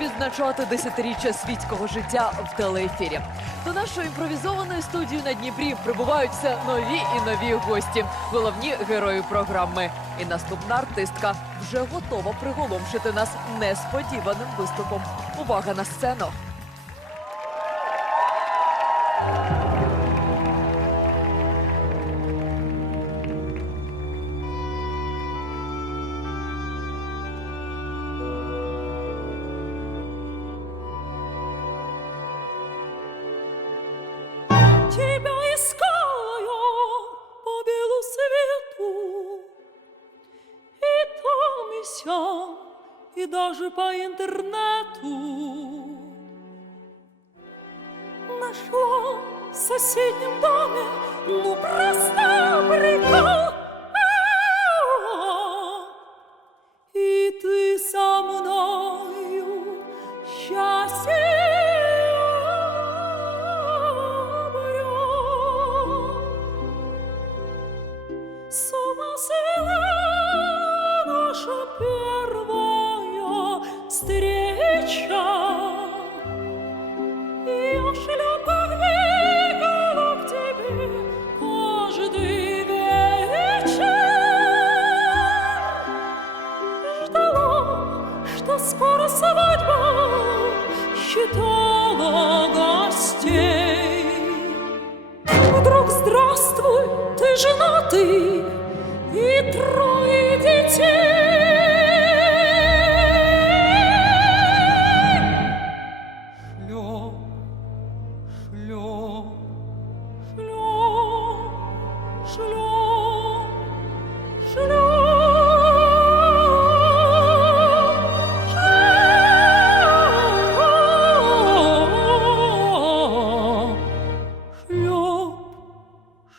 відзначати десятиріччя світського життя в телеефірі. До нашої імпровізованої студії на Дніпрі прибувають все нові і нові гості, головні герої програми. І наступна артистка вже готова приголомшити нас несподіваним виступом. Увага на сцену! Сям, и даже по интернету. Нашла в соседнем доме, ну просто прикол. Первая встреча. Я что скоро свадьба, считала гостей. Вдруг здравствуй, ты женатый и трое детей.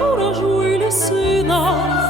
горожу і лісина.